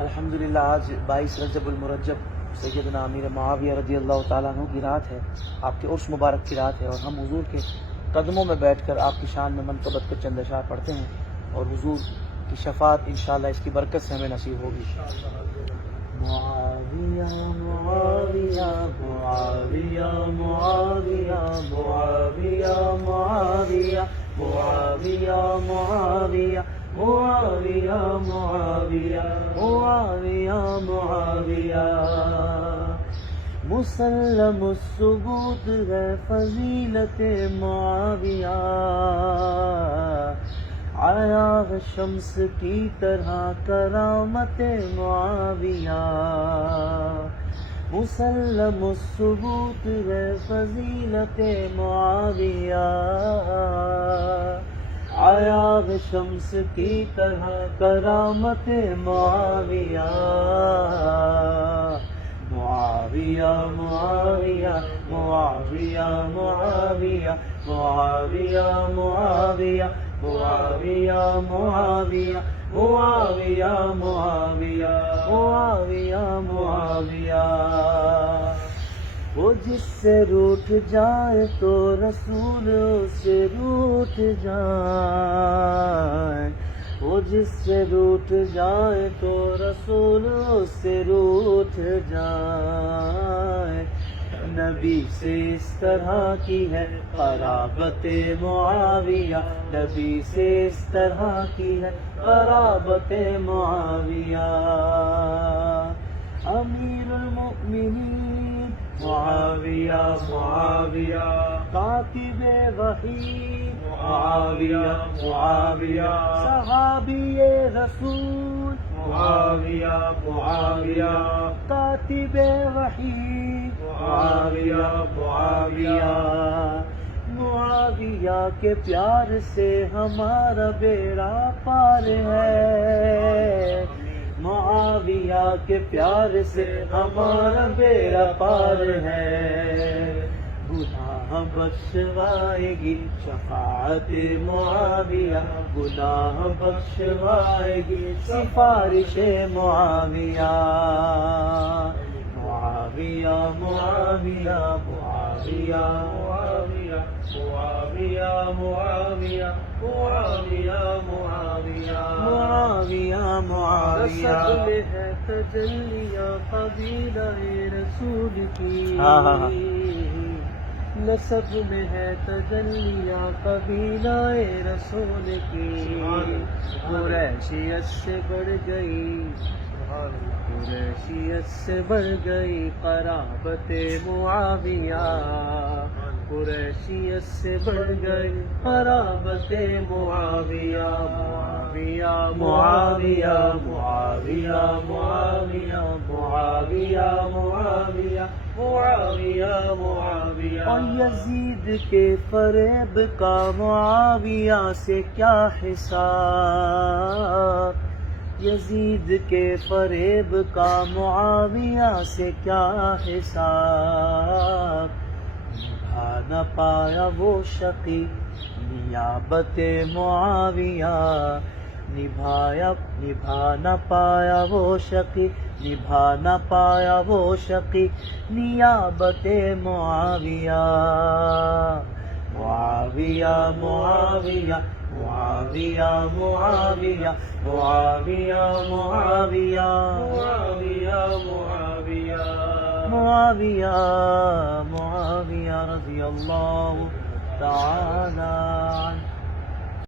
الحمدللہ آج 22 رجب المرجب سیدنا امیر معاویہ رضی اللہ تعالیٰ عنہ کی رات ہے، آپ کے عرس مبارک کی رات ہے، اور ہم حضور کے قدموں میں بیٹھ کر آپ کی شان میں منقبت کر چند اشعار پڑھتے ہیں، اور حضور کی شفاعت انشاءاللہ اس کی برکت سے ہمیں نصیب ہوگی۔ معاویہ معاویہ معاویہ معاویہ معاویہ معاویہ معاویہ معاویہ معاویہ معاویہ معاویہ معاویہ مسلم الثبوت ہے فضیلت معاویہ، عیاغ شمس کی طرح کرامت معاویہ، مسلم الثبوت ہے فضیلت معاویہ، عیاغ شمس کی طرح کرامت معاویہ، معاویہ معاویہ معاویہ معاویہ معاویہ معاویہ معاویہ معاویہ معاویہ معاویہ معاویہ معاویہ، وہ جس سے روٹھ جائے تو رسول سے روٹھ جائے، وہ جس سے روٹھ جائے تو رسول سے روٹھ جائے، نبی سے اس طرح کی ہے قرابت معاویہ، نبی سے اس طرح کی ہے قرابت معاویہ، امیر المؤمنین معاویہ معاویہ، کاتب وحی معاویہ معاویہ، صحابی رسول معاویہ معاویہ، کاتب وحی معاویہ معاویہ، معاویہ کے پیار سے ہمارا بیڑا پار ہے، معاویہ کے پیار سے ہمارا بیڑا پار ہے، گناہ بخشوائے گی شفاعت معاویہ، گناہ بخشوائے گی سفارش معاویہ، معاویہ معاویہ معاویہ معاویہ معاویہ معاویہ معاویہ معاویہ معاویہ معاویہ، نسب میں ہے تجلیہ قبیلہ رسول کی، نسب میں ہے تجلیہ قبیلہ رسول کی، قریشیت سے بڑھ گئی، قریشیت سے بڑھ گئی قرابت معاویہ، قریشیت سے بڑھ گئی قرابت معاویہ، معاویہ معاویہ معاویہ معاویہ معاویہ معاویہ معاویہ، اور یزید کے فریب کا معاویہ سے کیا حساب، یزید کے فریب کا معاویہ سے کیا حساب، نبھا نہ پایا وہ شقی نیابت معاویہ، نبھا نہ پایا وہ شقی، نبھا نہ پایا وہ شقی نیابت معاویہ، معاویہ معاویہ معاویہ معاویہ معاویہ معاویہ معاویہ معاویہ معاویہ معاویہ رضی اللہ تعالی عنہ۔